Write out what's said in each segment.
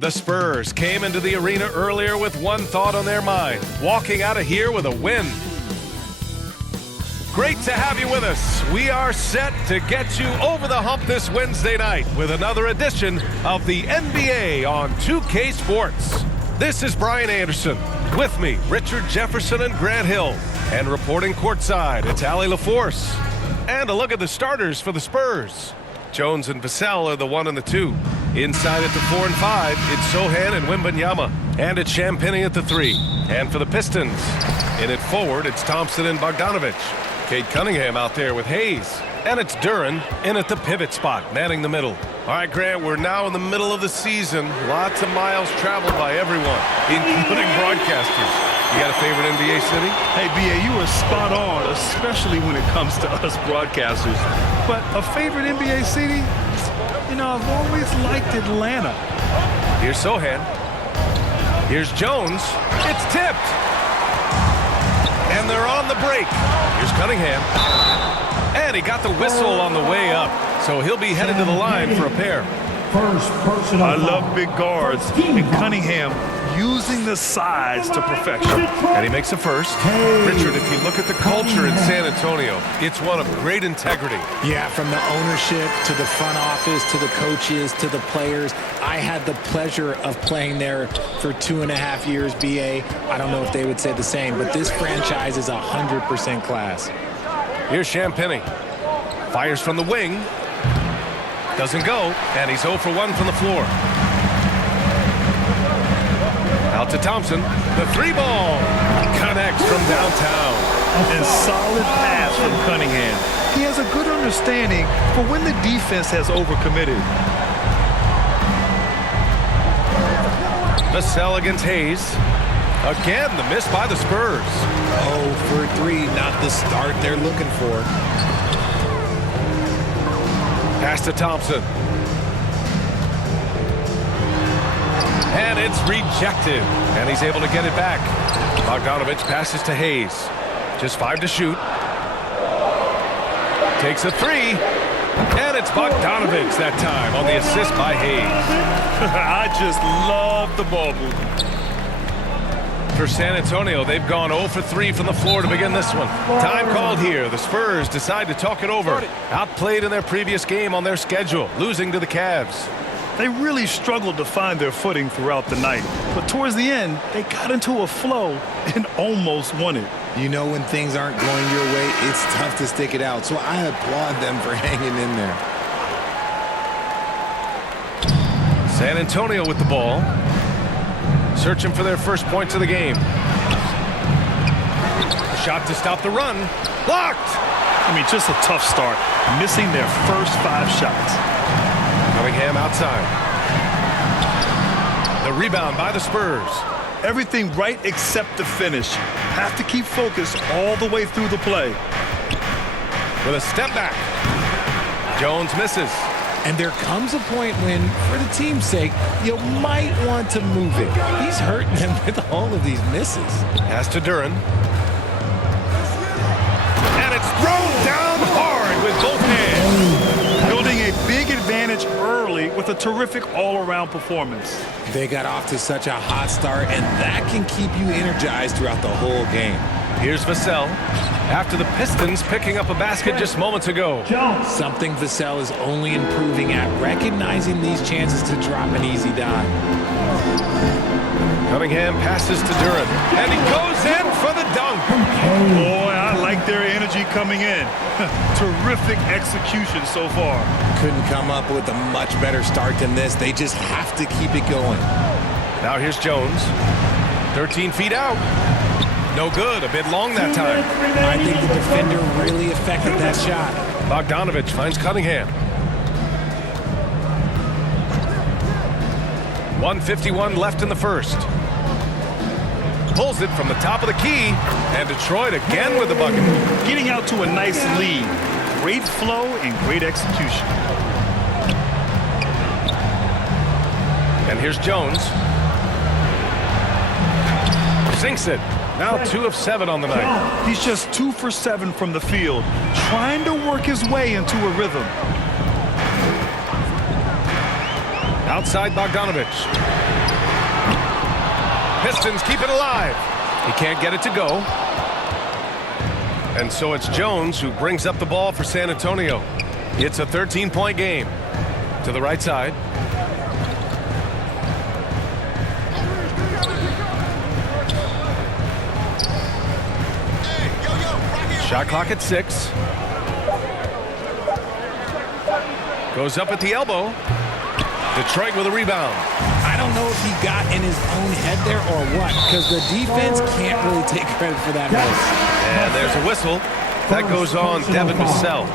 The Spurs came into the arena earlier with one thought on their mind, walking out of here with a win. Great to have you with us. We are set to get you over the hump this Wednesday night with another edition of the NBA on 2K Sports. This is Brian Anderson. With me, Richard Jefferson and Grant Hill. And reporting courtside, it's Allie LaForce. And a look at the starters for the Spurs. Jones and Vassell are the 1 and the 2. Inside at the 4 and 5, it's Sochan and Wembanyama. And it's Champagnie at the 3. And for the Pistons, in it forward, it's Thompson and Bogdanovic. Cade Cunningham out there with Hayes. And it's Duren in at the pivot spot, manning the middle. All right, Grant, we're now in the middle of the season. Lots of miles traveled by everyone, including broadcasters. You got a favorite NBA city? Hey, B.A., you were spot on, especially when it comes to us broadcasters. But a favorite NBA city? You know, I've always liked Atlanta. Here's Sochan. Here's Jones. It's tipped. And they're on the break. Here's Cunningham. And he got the whistle on the way up. So he'll be headed to the line for a pair. I love big guards. And Cunningham using the size to perfection. And he makes a first. Richard, if you look at the culture in San Antonio, it's one of great integrity. Yeah, from the ownership to the front office to the coaches to the players. I had the pleasure of playing there for 2.5 years, BA. I don't know if they would say the same, but this franchise is 100% class. Here's Champagnie. Fires from the wing. Doesn't go, and he's 0 for 1 from the floor. Out to Thompson. The 3-ball connects from downtown. And solid pass from Cunningham. He has a good understanding for when the defense has overcommitted. Vassell against Hayes. Again, the miss by the Spurs. 0 for 3, not the start they're looking for. Pass to Thompson. And it's rejected. And he's able to get it back. Bogdanovic passes to Hayes. Just 5 to shoot. Takes a 3. And it's Bogdanovic that time on the assist by Hayes. I just love the ball movement. For San Antonio, they've gone 0 for 3 from the floor to begin this one. Time called here. The Spurs decide to talk it over. Outplayed in their previous game on their schedule, losing to the Cavs. They really struggled to find their footing throughout the night. But towards the end, they got into a flow and almost won it. You know, when things aren't going your way, it's tough to stick it out. So I applaud them for hanging in there. San Antonio with the ball. Searching for their first points of the game. A shot to stop the run. Blocked! I mean, just a tough start. Missing their first 5 shots. Cunningham outside. The rebound by the Spurs. Everything right except the finish. Have to keep focused all the way through the play. With a step back. Jones misses. And there comes a point when, for the team's sake, you might want to move it. He's hurting them with all of these misses. Pass to Duren. And it's thrown down hard with both hands. Building a big advantage early with a terrific all-around performance. They got off to such a hot start, and that can keep you energized throughout the whole game. Here's Vassell. After the Pistons picking up a basket just moments ago. Something Vassell is only improving at, recognizing these chances to drop an easy dime. Cunningham passes to Duren, and he goes in for the dunk. Boy, I like their energy coming in. Terrific execution so far. Couldn't come up with a much better start than this. They just have to keep it going. Now here's Jones. 13 feet out. No good. A bit long that time. I think the defender really affected that shot. Bogdanovic finds Cunningham. 1:51 left in the first. Pulls it from the top of the key. And Detroit again with the bucket. Getting out to a nice lead. Great flow and great execution. And here's Jones. Sinks it. Now 2 of 7 on the night. He's just 2 for 7 from the field, trying to work his way into a rhythm. Outside Bogdanovic. Pistons keep it alive. He can't get it to go. And so it's Jones who brings up the ball for San Antonio. It's a 13-point game. To the right side. Shot clock at 6. Goes up at the elbow. Detroit with a rebound. I don't know if he got in his own head there or what, because the defense can't really take credit for that miss. And there's a whistle. That goes on Devin Vassell.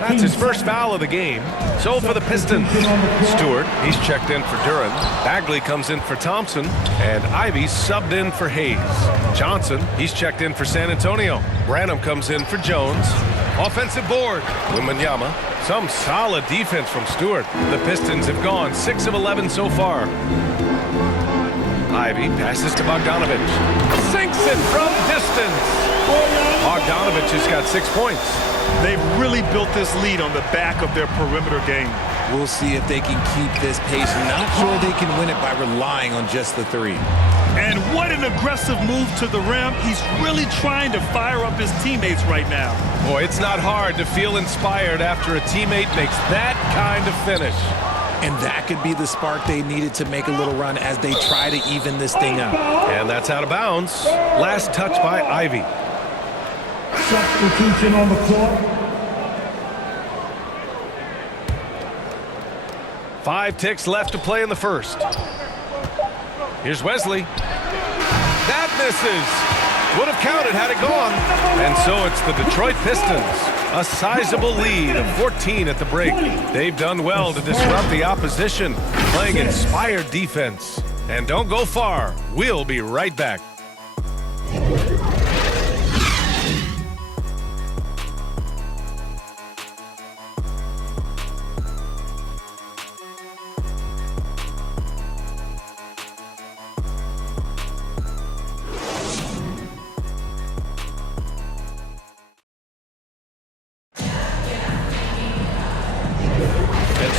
That's his first foul of the game. So for the Pistons, Stewart, he's checked in for Duren. Bagley comes in for Thompson. And Ivy subbed in for Hayes. Johnson, he's checked in for San Antonio. Branham comes in for Jones. Offensive board, Wembanyama. Some solid defense from Stewart. The Pistons have gone 6 of 11 so far. Ivy passes to Bogdanovich. Sinks it from distance. Bogdanovich has got 6 points. They've really built this lead on the back of their perimeter game. We'll see if they can keep this pace. Not sure they can win it by relying on just the 3. And what an aggressive move to the rim. He's really trying to fire up his teammates right now. Boy, it's not hard to feel inspired after a teammate makes that kind of finish. And that could be the spark they needed to make a little run as they try to even this thing up. And that's out of bounds. Last touch by Ivy. Substitution on the court. 5 ticks left to play in the first. Here's Wesley. That misses. Would have counted had it gone. And so it's the Detroit Pistons. A sizable lead of 14 at the break. They've done well to disrupt the opposition, playing inspired defense. And don't go far. We'll be right back.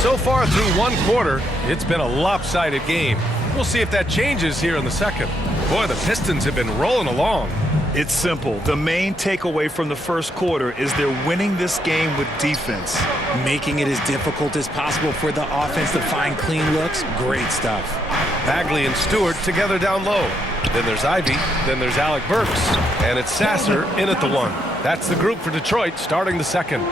So far through one quarter, it's been a lopsided game. We'll see if that changes here in the second. Boy, the Pistons have been rolling along. It's simple. The main takeaway from the first quarter is they're winning this game with defense. Making it as difficult as possible for the offense to find clean looks. Great stuff. Bagley and Stewart together down low. Then there's Ivy. Then there's Alec Burks. And it's Sasser in at the 1. That's the group for Detroit starting the second.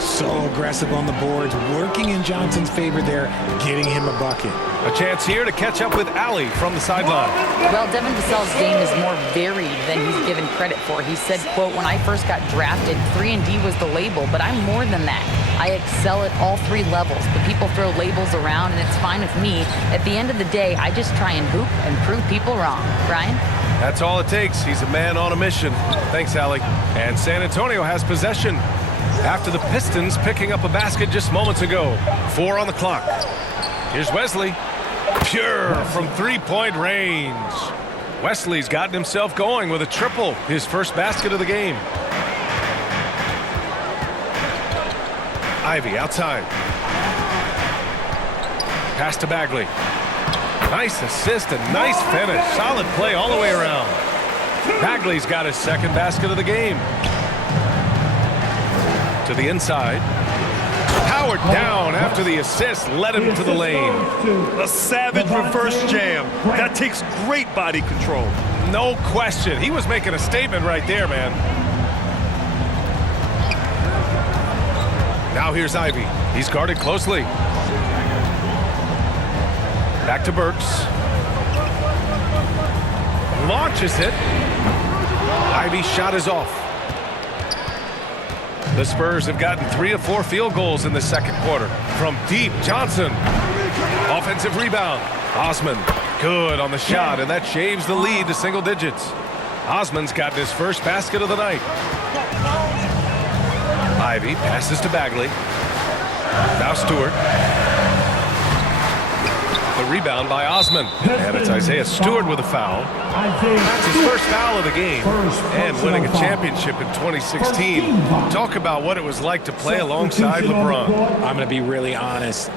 So aggressive on the boards, working in Johnson's favor there, getting him a bucket. A chance here to catch up with Allie from the sideline. Well, Devin Vassell's game is more varied than he's given credit for. He said, quote, "When I first got drafted, 3-and-D was the label, but I'm more than that. I excel at all 3 levels. But people throw labels around, and it's fine with me. At the end of the day, I just try and hoop and prove people wrong." Brian? That's all it takes. He's a man on a mission. Thanks, Allie. And San Antonio has possession after the Pistons picking up a basket just moments ago. 4 on the clock. Here's Wesley. Pure from 3-point range. Wesley's gotten himself going with a triple, his first basket of the game. Ivy outside. Pass to Bagley. Nice assist and nice finish. Solid play all the way around. Bagley's got his second basket of the game. To the inside. Powered down after the assist led him to the lane. A savage reverse jam. That takes great body control. No question. He was making a statement right there, man. Now here's Ivy. He's guarded closely. Back to Burks. Launches it. Ivy's shot is off. The Spurs have gotten 3 of 4 field goals in the second quarter. From deep, Johnson. Offensive rebound. Osman. Good on the shot, and that shaves the lead to single digits. Osman's gotten his first basket of the night. Ivy passes to Bagley. Now Stewart. The rebound by Osman. And it's Isaiah Stewart with a foul. That's his first foul of the game. And winning a championship in 2016. Talk about what it was like to play alongside LeBron. I'm going to be really honest,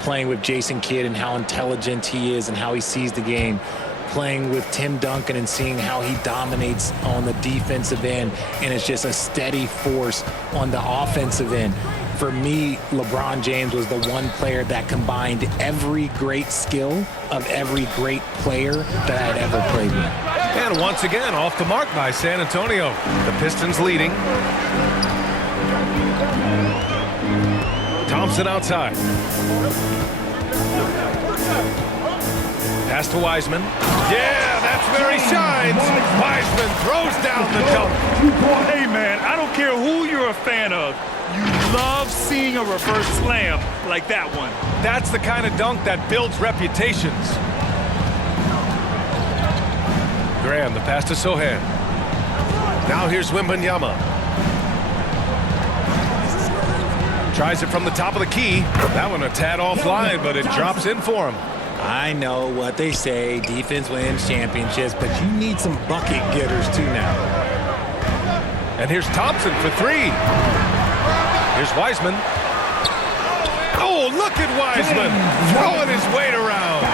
playing with Jason Kidd and how intelligent he is and how he sees the game. playing with Tim Duncan and seeing how he dominates on the defensive end, and it's just a steady force on the offensive end. For me, LeBron James was the one player that combined every great skill of every great player that I had ever played with. And once again, off the mark by San Antonio. The Pistons leading. Thompson outside. Pass to Wiseman. Yeah, that's where he shines. Wiseman throws down the dunk. Hey, man, I don't care who you're a fan of. You love seeing a reverse slam like that one. That's the kind of dunk that builds reputations. Graham, the pass to Sohan. Now here's Wembanyama. Tries it from the top of the key. That one a tad offline, but it drops in for him. I know what they say, defense wins championships, but you need some bucket getters too now. And here's Thompson for three. Here's Wiseman. Oh, look at Wiseman throwing his weight around.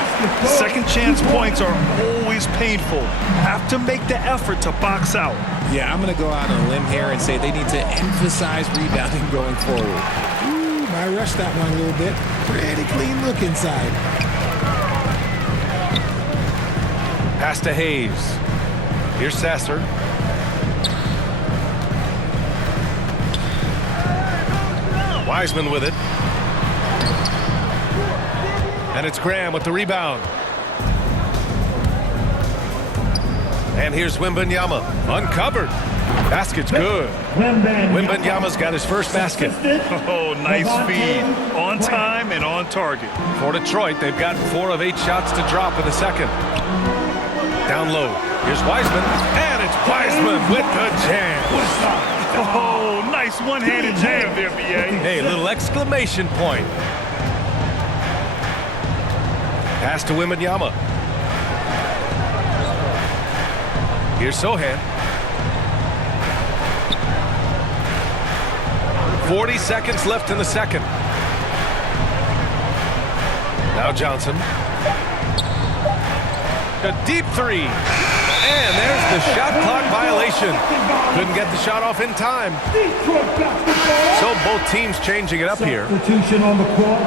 Second chance points are always painful. Have to make the effort to box out. Yeah, I'm going to go out on a limb here and say they need to emphasize rebounding going forward. Ooh, I rushed that one a little bit. Pretty clean look inside. Pass to Hayes. Here's Sasser. Wiseman with it. And it's Graham with the rebound. And here's Wembanyama. Uncovered. Basket's good. Wembanyama's got his first basket. Oh, nice feed. On time and on target. For Detroit, they've gotten 4 of 8 shots to drop in the second. Down low. Here's Wiseman. And it's Wiseman with the jam. Oh, nice one-handed jam there, B.A. Hey, little exclamation point. Pass to Wembanyama. Here's Sohan. 40 seconds left in the second. Now Johnson. A deep three. And there's the shot clock violation. Couldn't get the shot off in time. So both teams changing it up here. Substitution on the court.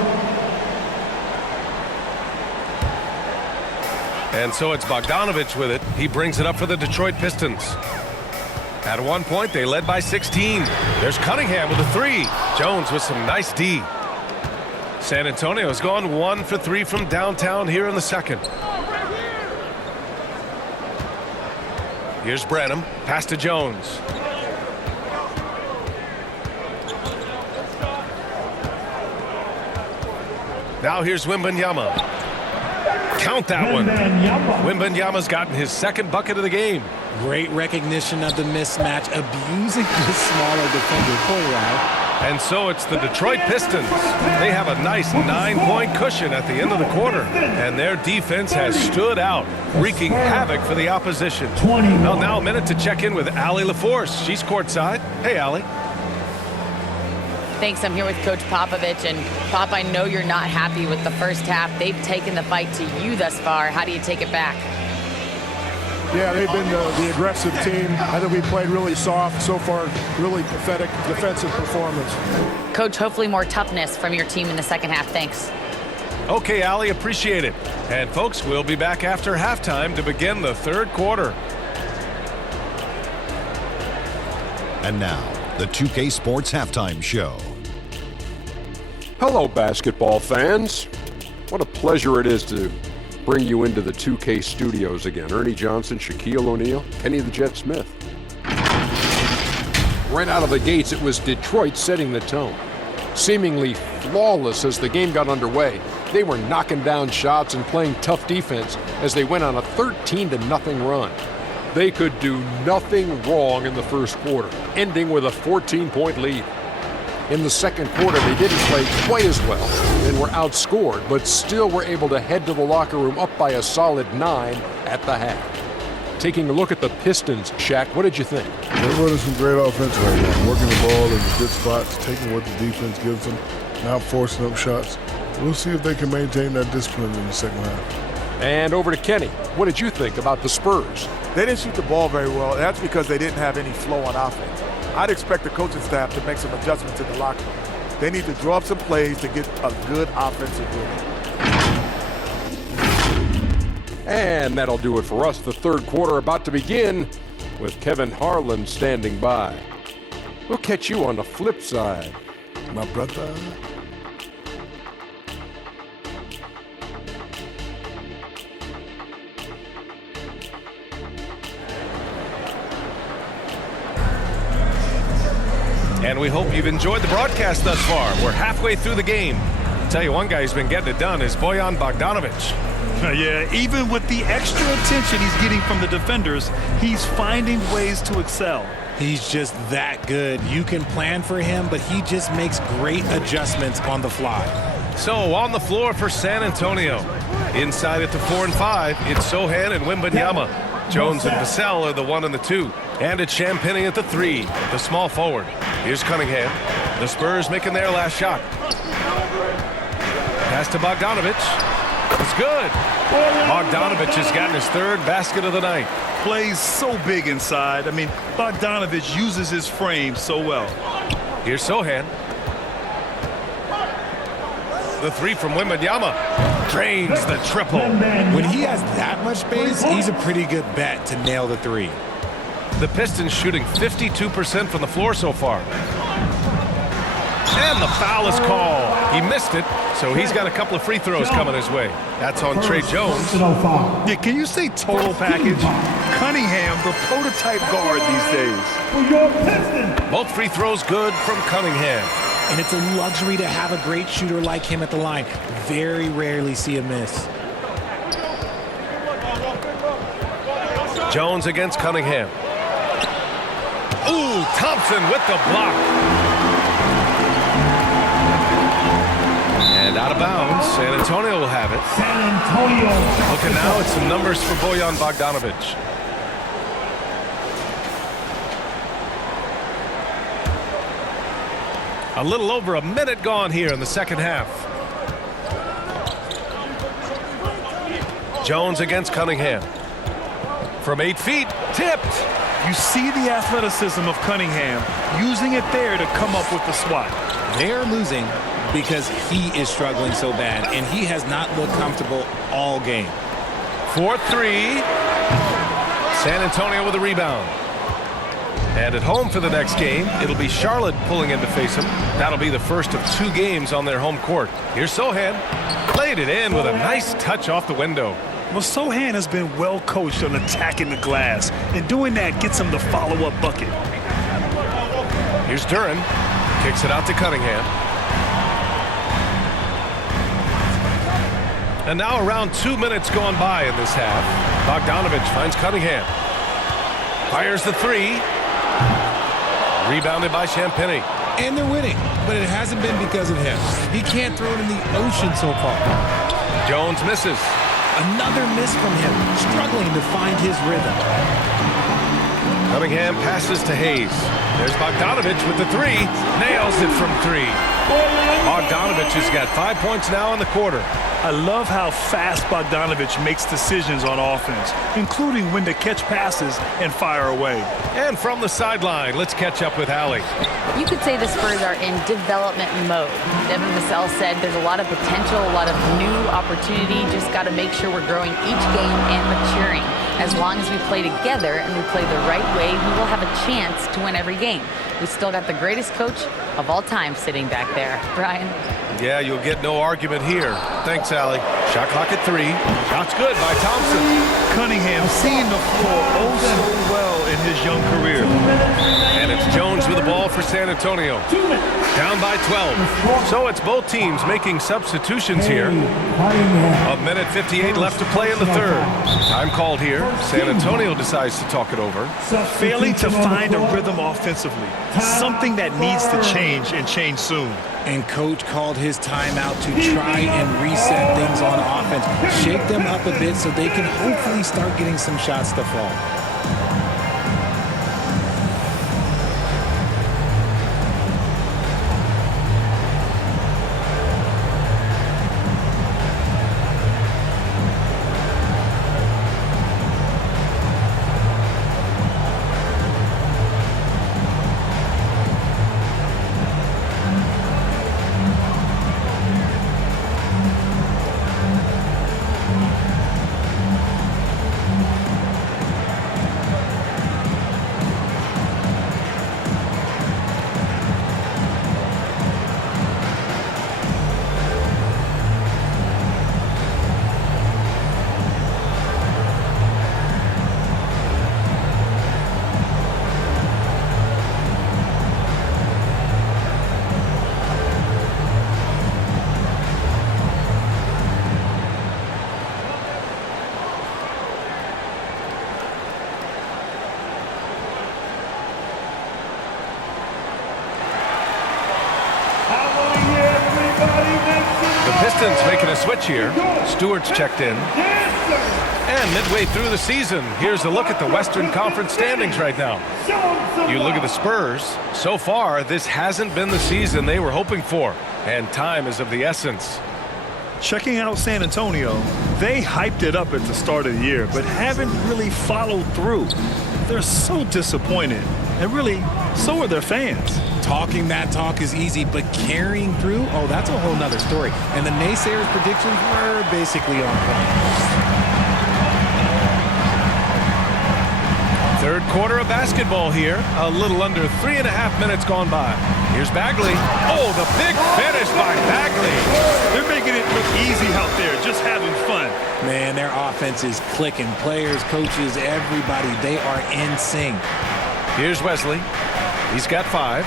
And so it's Bogdanovich with it. He brings it up for the Detroit Pistons. At one point, they led by 16. There's Cunningham with a three. Jones with some nice D. San Antonio's gone 1 for 3 from downtown here in the second. Here's Branham. Pass to Jones. Now here's Wembanyama. Count that one. Wembanyama's gotten his second bucket of the game. Great recognition of the mismatch, abusing the smaller defender. Poor Rye. And so it's the Detroit Pistons. They have a nice 9-point cushion at the end of the quarter. And their defense has stood out, wreaking havoc for the opposition. Well, now a minute to check in with Allie LaForce. She's courtside. Hey, Allie. Thanks. I'm here with Coach Popovich. And, Pop, I know you're not happy with the first half. They've taken the fight to you thus far. How do you take it back? Yeah, they've been the aggressive team. I think we played really soft so far. Really pathetic defensive performance. Coach, hopefully more toughness from your team in the second half. Thanks. Okay, Allie, appreciate it. And, folks, we'll be back after halftime to begin the third quarter. And now, the 2K Sports Halftime Show. Hello, basketball fans. What a pleasure it is to bring you into the 2K studios again. Ernie Johnson, Shaquille O'Neal, Kenny the Jet Smith. Right out of the gates, it was Detroit setting the tone. Seemingly flawless as the game got underway, they were knocking down shots and playing tough defense as they went on a 13-0 run. They could do nothing wrong in the first quarter, ending with a 14-point lead. In the second quarter, they didn't play quite as well and were outscored, but still were able to head to the locker room up by a solid 9 at the half. Taking a look at the Pistons, Shaq, what did you think? They're running some great offense right now, working the ball in the good spots, taking what the defense gives them, not forcing up shots. We'll see if they can maintain that discipline in the second half. And over to Kenny. What did you think about the Spurs? They didn't shoot the ball very well. That's because they didn't have any flow on offense. I'd expect the coaching staff to make some adjustments in the locker room. They need to draw up some plays to get a good offensive rhythm. And that'll do it for us. The third quarter about to begin with Kevin Harlan standing by. We'll catch you on the flip side, My brother. And we hope you've enjoyed the broadcast thus far. We're halfway through the game. I'll tell you, one guy who's been getting it done is Bojan Bogdanovic. Yeah, even with the extra attention he's getting from the defenders, he's finding ways to excel. He's just that good. You can plan for him, but he just makes great adjustments on the fly. So on the floor for San Antonio. Inside at the 4 and 5, it's Sochan and Wembanyama. Jones and Vassell are the 1 and the 2. And it's Champagnie at the 3, the small forward. Here's Cunningham. The Spurs making their last shot. Pass to Bogdanovic. It's good. Bogdanovic has gotten his third basket of the night. Plays so big inside. I mean, Bogdanovic uses his frame so well. Here's Sochan. The 3 from Wembanyama. Drains the triple. When he has that much space, he's a pretty good bet to nail the 3. The Pistons shooting 52% from the floor so far. And the foul is called. He missed it, so he's got a couple of free throws coming his way. That's on Trey Jones. Yeah, can you say total package? Cunningham, the prototype guard these days. Both free throws good from Cunningham. And it's a luxury to have a great shooter like him at the line. Very rarely see a miss. Jones against Cunningham. Ooh, Thompson with the block. And out of bounds. San Antonio will have it. San Antonio. Looking now at some numbers for Bojan Bogdanovic. A little over a minute gone here in the second half. Jones against Cunningham. From 8 feet, tipped. You see the athleticism of Cunningham, using it there to come up with the swat. They're losing because he is struggling so bad, and he has not looked comfortable all game. 4-3. San Antonio with a rebound. And at home for the next game, it'll be Charlotte pulling in to face him. That'll be the first of 2 games on their home court. Here's Sochan. Played it in with a nice touch off the window. Well, Sochan has been well coached on attacking the glass, and doing that gets him the follow-up bucket. Here's Duren. Kicks it out to Cunningham. And now around 2 minutes gone by in this half. Bogdanovic finds Cunningham. Fires the 3. Rebounded by Champagnie. And they're winning, but it hasn't been because of him. He can't throw it in the ocean so far. Jones misses. Another miss from him, struggling to find his rhythm. Cunningham passes to Hayes. There's Bogdanovic with the 3. Nails it from 3. Bogdanovic has got 5 points now in the quarter. I love how fast Bogdanovic makes decisions on offense, including when to catch passes and fire away. And from the sideline, let's catch up with Allie. You could say the Spurs are in development mode. Devin Vassell said there's a lot of potential, a lot of new opportunity. Just got to make sure we're growing each game and maturing. As long as we play together and we play the right way, we will have a chance to win every game. We still got the greatest coach of all time sitting back there. Brian? Yeah, you'll get no argument here. Thanks, Allie. Shot clock at 3. Shot's good by Thompson. Cunningham seeing the floor oh so well in his young career. And it's Jones with the ball for San Antonio. Down by 12. So it's both teams making substitutions here. A minute 58 left to play in the third. Time called here. San Antonio decides to talk it over. Failing to find a rhythm offensively. Something that needs to change and change soon. And coach called his timeout to try and reset things on offense. Shake them up a bit so they can hopefully start getting some shots to fall. switch here. Stewart's checked in. And midway through the season, here's a look at the Western Conference standings right now. You look at the Spurs. So far, this hasn't been the season they were hoping for, and time is of the essence. Checking out San Antonio, they hyped it up at the start of the year, but haven't really followed through. They're so disappointed, and really, so are their fans. Talking that talk is easy, but carrying through, oh, that's a whole nother story. And the naysayers' predictions were basically on point. Third quarter of basketball here. A little under 3.5 minutes gone by. Here's Bagley. Oh, the big finish by Bagley. They're making it look easy out there, just having fun. Man, their offense is clicking. Players, coaches, everybody, they are in sync. Here's Wesley. He's got 5.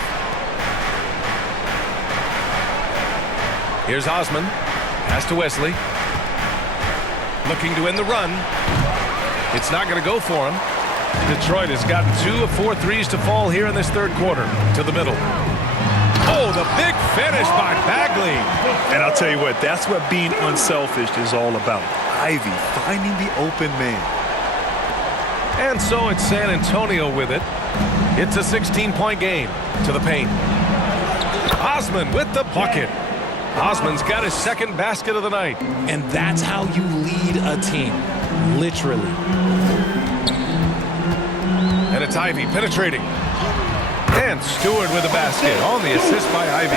Here's Osman. Pass to Wesley. Looking to end the run. It's not going to go for him. Detroit has gotten 2 of 4 threes to fall here in this third quarter. To the middle. Oh, the big finish by Bagley. And I'll tell you what, that's what being unselfish is all about. Ivy finding the open man. And so it's San Antonio with it. It's a 16-point game. To the paint. Osman with the bucket. Osman's got his second basket of the night. And that's how you lead a team. Literally. And it's Ivy penetrating. And Stewart with a basket on the assist by Ivy.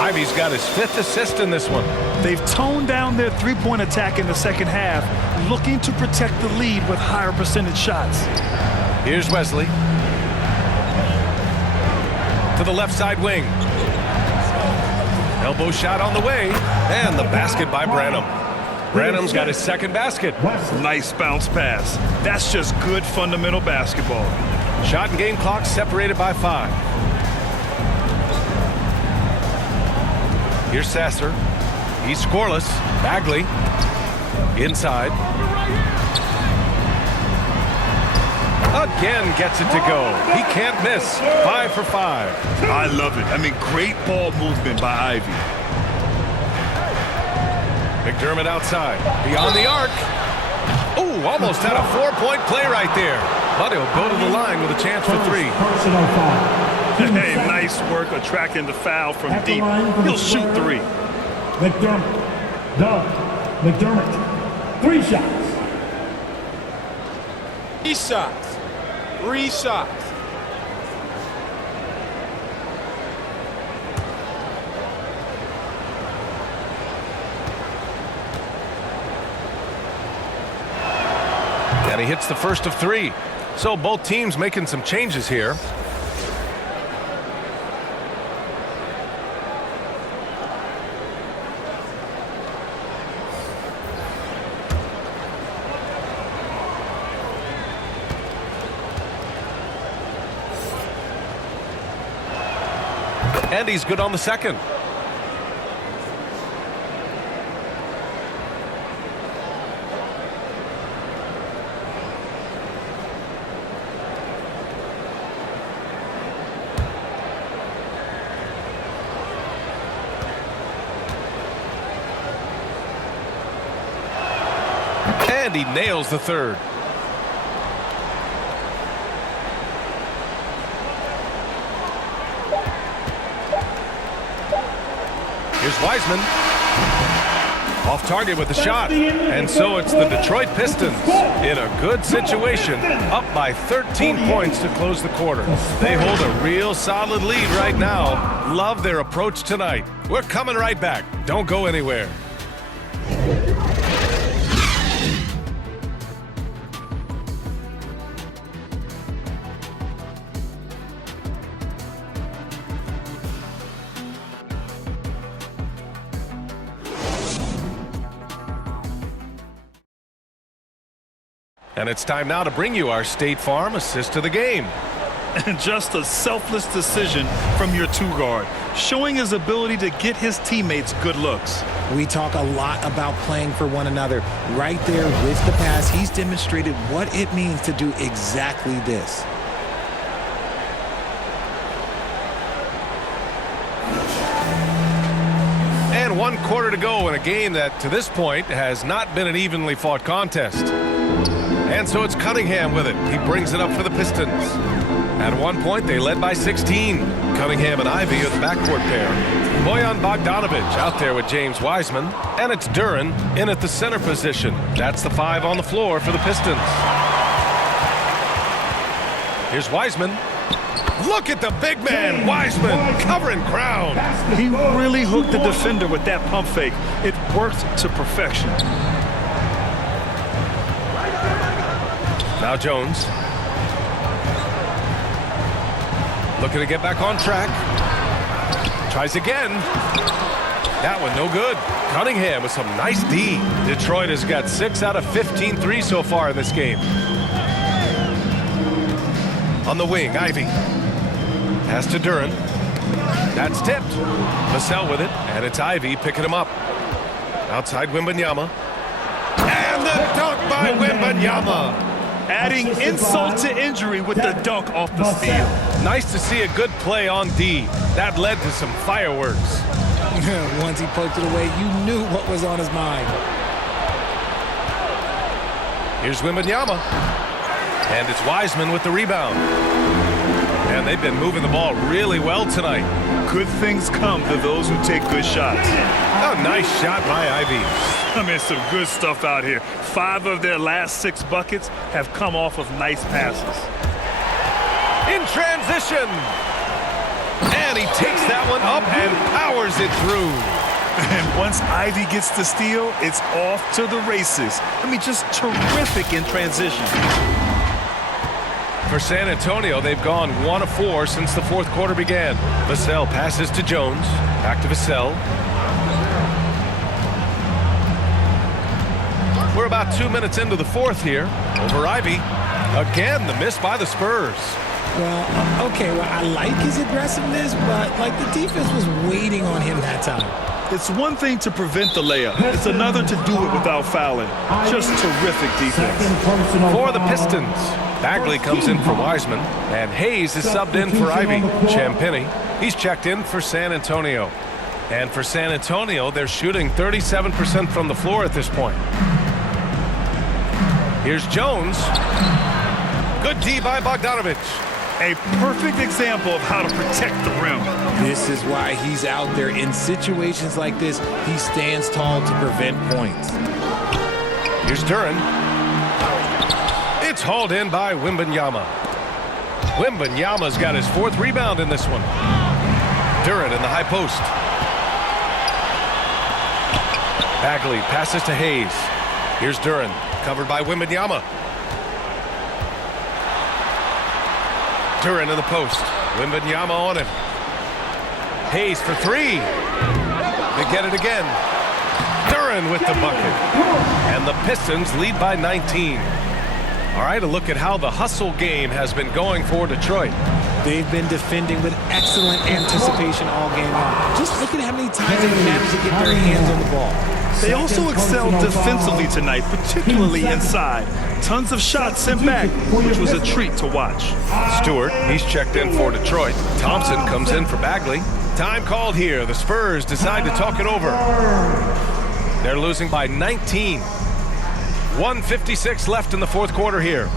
Ivy's got his 5th assist in this one. They've toned down their three-point attack in the second half, looking to protect the lead with higher percentage shots. Here's Wesley. To the left side wing. Elbow shot on the way. And the basket by Branham. Branham's got his second basket. Nice bounce pass. That's just good fundamental basketball. Shot and game clock separated by 5. Here's Sasser. He's scoreless. Bagley. Inside. Again gets it to go. He can't miss. 5 for 5. I love it. I mean, great ball movement by Ivy. McDermott outside. Beyond the arc. Ooh, almost had a 4-point play right there. But he'll go to the line with a chance for 3. Hey, nice work attracting the foul from deep. He'll shoot 3. McDermott. Doug McDermott. 3 shots. 3 shots. 3 shots. And he hits the first of 3. So both teams making some changes here. And he's good on the second. And he nails the third. Here's Wiseman. Off target with the shot. And so it's the Detroit Pistons in a good situation, up by 13 points to close the quarter. They hold a real solid lead right now. Love their approach tonight. We're coming right back. Don't go anywhere. And it's time now to bring you our State Farm assist of the game. And just a selfless decision from your 2-guard, showing his ability to get his teammates good looks. We talk a lot about playing for one another. Right there with the pass, he's demonstrated what it means to do exactly this. And one 1 quarter to go in a game that, to this point, has not been an evenly fought contest. And so it's Cunningham with it. He brings it up for the Pistons. At one point, they led by 16. Cunningham and Ivy are the backcourt pair. Bojan Bogdanovic out there with James Wiseman. And it's Duren in at the center position. That's the 5 on the floor for the Pistons. Here's Wiseman. Look at the big man, Wiseman, covering ground. He really hooked the defender with that pump fake. It worked to perfection. Now Jones. Looking to get back on track. Tries again. That one no good. Cunningham with some nice D. Detroit has got 6 out of 15 threes so far in this game. On the wing, Ivy. Pass to Duren. That's tipped. Vassell with it, and it's Ivy picking him up. Outside Wembanyama. And the dunk by Wembanyama. Adding insult to injury with the dunk off the steal. Nice to see a good play on D. That led to some fireworks. Once he poked it away, you knew what was on his mind. Here's Wembanyama. And it's Wiseman with the rebound. And they've been moving the ball really well tonight. Good things come to those who take good shots. A nice shot by Ivy. I mean, some good stuff out here. 5 of their last 6 buckets have come off of nice passes. In transition. And he takes that one up and powers it through. And once Ivy gets the steal, it's off to the races. I mean, just terrific in transition. For San Antonio, they've gone 1 of 4 since the 4th quarter began. Vassell passes to Jones. Back to Vassell. We're about 2 minutes into the 4th here. Over Ivy. Again, the miss by the Spurs. Well, okay, well, I like his aggressiveness, but, like, the defense was waiting on him that time. It's one thing to prevent the layup. It's another to do it without fouling. Just terrific defense. For the Pistons, Bagley comes in for Wiseman, and Hayes is subbed in for Ivy. Champagnie, he's checked in for San Antonio. And for San Antonio, they're shooting 37% from the floor at this point. Here's Jones. Good D by Bogdanovic. A perfect example of how to protect the rim. This is why he's out there. In situations like this, he stands tall to prevent points. Here's Duren. It's hauled in by Wembanyama. Wembanyama's got his 4th rebound in this one. Duren in the high post. Bagley passes to Hayes. Here's Duren, covered by Wembanyama. Duren in the post. Wembanyama on him. Hayes for 3. They get it again. Duren with the bucket. And the Pistons lead by 19. All right, a look at how the hustle game has been going for Detroit. They've been defending with excellent anticipation all game long. Just look at how many times they managed to get their hands on the ball. They also excelled defensively tonight, particularly inside. Tons of shots sent back, which was a treat to watch. Stewart, he's checked in for Detroit. Thompson comes in for Bagley. Time called here. The Spurs decide to talk it over. They're losing by 19. 1:56 left in the 4th quarter here.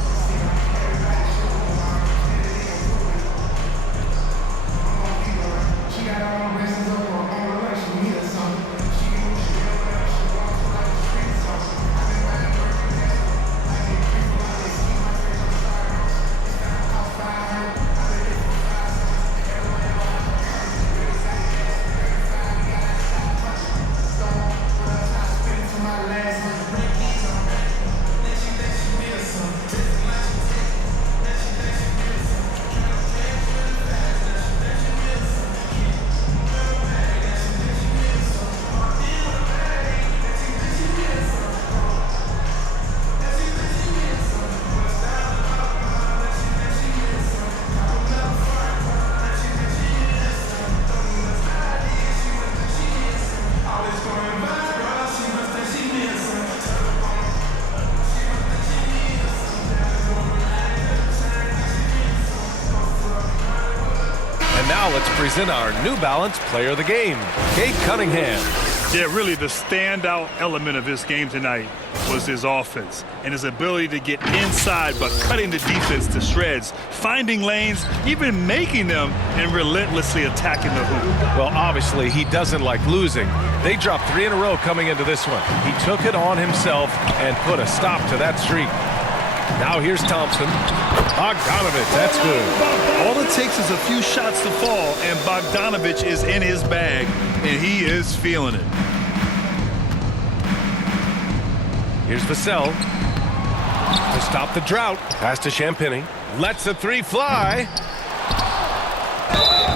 Now let's present our New Balance Player of the Game, Cade Cunningham. Yeah, really the standout element of his game tonight was his offense and his ability to get inside but cutting the defense to shreds, finding lanes, even making them, and relentlessly attacking the hoop. Well, obviously, he doesn't like losing. They dropped 3 in a row coming into this one. He took it on himself and put a stop to that streak. Now here's Thompson. Bogdanovich, that's good. All it takes is a few shots to fall, and Bogdanovich is in his bag, and he is feeling it. Here's Vassell to stop the drought. Pass to Champagny. Lets the 3 fly.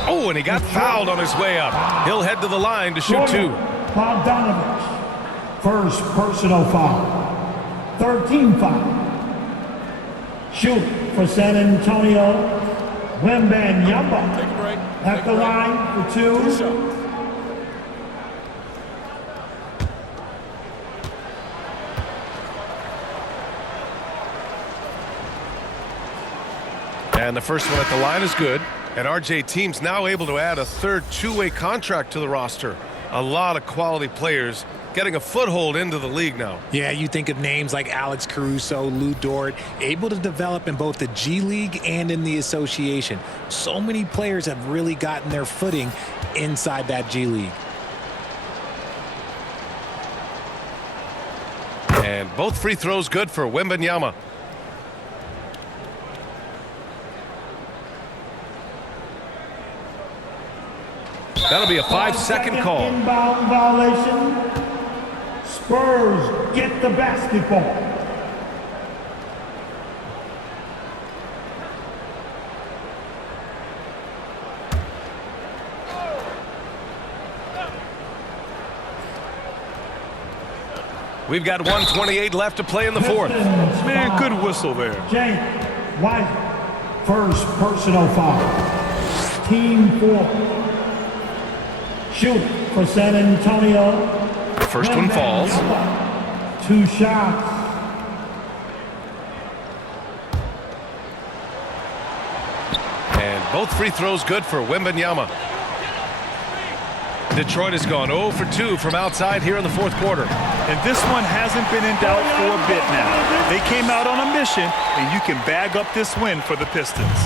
Oh, and he got fouled on his way up. He'll head to the line to shoot 2. Bogdanovich, first personal foul. 13 foul. Shoot for San Antonio, Wembanyama. Take a break. At the line for 2. 2 shots. And the first one at the line is good. And RJ team's now able to add a third two-way contract to the roster. A lot of quality players getting a foothold into the league now. Yeah, you think of names like Alex Caruso, Lou Dort, able to develop in both the G League and in the association. So many players have really gotten their footing inside that G League. And both free throws good for Wembanyama. That'll be a 5-second call. Inbound violation. Spurs get the basketball. We've got 1:28 left to play in the fourth. Man, good whistle there. James Wiseman, first personal foul. Team 4. Shoot for San Antonio. First one falls. 2 shots. And both free throws good for Wembanyama. Detroit has gone 0 for 2 from outside here in the fourth quarter. And this one hasn't been in doubt for a bit now. They came out on a mission, and you can bag up this win for the Pistons.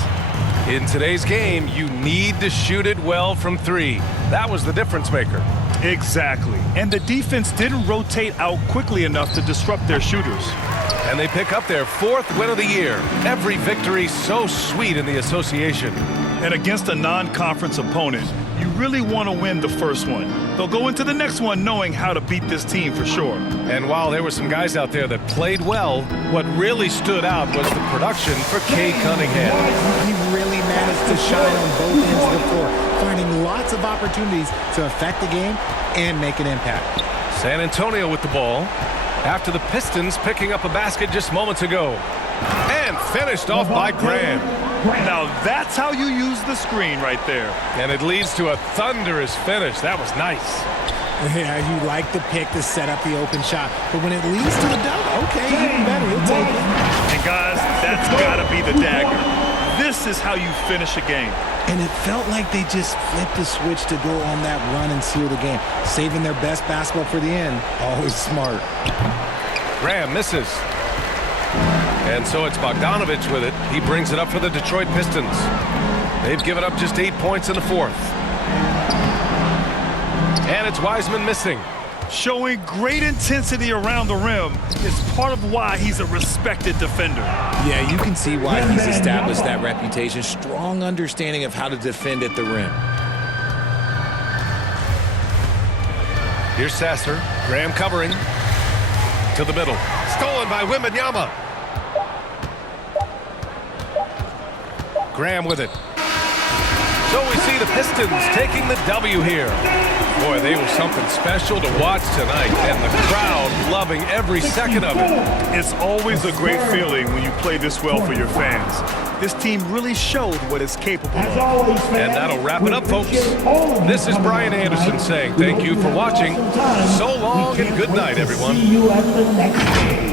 In today's game, you need to shoot it well from 3. That was the difference maker. Exactly. And the defense didn't rotate out quickly enough to disrupt their shooters. And they pick up their 4th win of the year. Every victory so sweet in the association. And against a non-conference opponent, you really want to win the first one. They'll go into the next one knowing how to beat this team for sure. And while there were some guys out there that played well, what really stood out was the production for Cade Cunningham. He really managed to shine on both ends of the floor, finding lots of opportunities to affect the game and make an impact. San Antonio with the ball after the Pistons picking up a basket just moments ago. And finished off by Graham. Now that's how you use the screen right there. And it leads to a thunderous finish. That was nice. Yeah, you like the pick to set up the open shot, but when it leads to a dunk, okay, even better, he'll take it. And guys, that's got to be the dagger. This is how you finish a game. And it felt like they just flipped the switch to go on that run and seal the game, saving their best basketball for the end. Always smart. Graham misses. And so it's Bogdanovich with it. He brings it up for the Detroit Pistons. They've given up just 8 points in the fourth. And it's Wiseman missing. Showing great intensity around the rim is part of why he's a respected defender. Yeah, you can see why he's established that reputation. Strong understanding of how to defend at the rim. Here's Sasser. Graham covering. To the middle. Stolen by Wembanyama. Graham with it. So we see the Pistons taking the W here. Boy, they were something special to watch tonight, and the crowd loving every second of it. It's always a great feeling when you play this well for your fans. This team really showed what it's capable of. And that'll wrap it up, folks. This is Brian Anderson saying thank you for watching. So long and good night, everyone. See you at the next game.